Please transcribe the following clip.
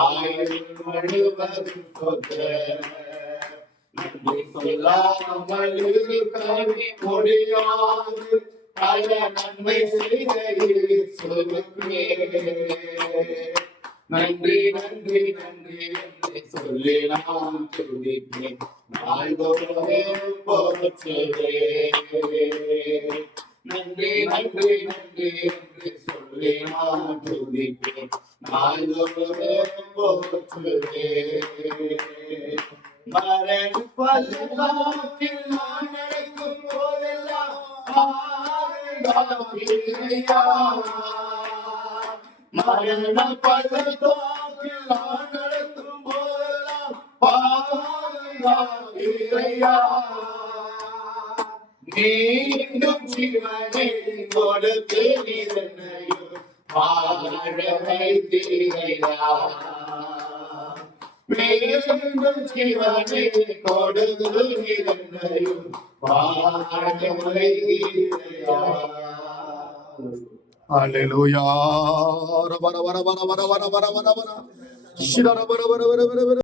ஆயுள் முழுவதும் சொத்து நன்றி சொல்லாமல் இருக்கவே முடியாது பல நன்மை செய்த இயேசுவுக்கே நன்றி நன்றி நன்றி என்று சொல்லி நான் துதிப்பேன் நாள்தோறும் போற்றுவேன் நன்றி நன்றி நன்றி என்று சொல்லி நான் துதிப்பேன் நாள்தோறும் போற்றுவேன் மரண பள்ளத்தாக்கில் நான் நடக்கும் போதெல்லாம் மரண பள்ளத்தாக்கில் நான் நடக்கும் போதெல்லாம் பாதுகாப்பீரையா மீண்டும் ஜீவனை கொடுத்து நிரண்டையும் வாழ வைத்தீரையா மீண்டும் ஜீவனை கொடுத்து நிரண்டையும் வாழ வைத்தீரையா. Hallelujah. Bara bara bara bara bara bara bara bara. Shira bara bara bara bara bara.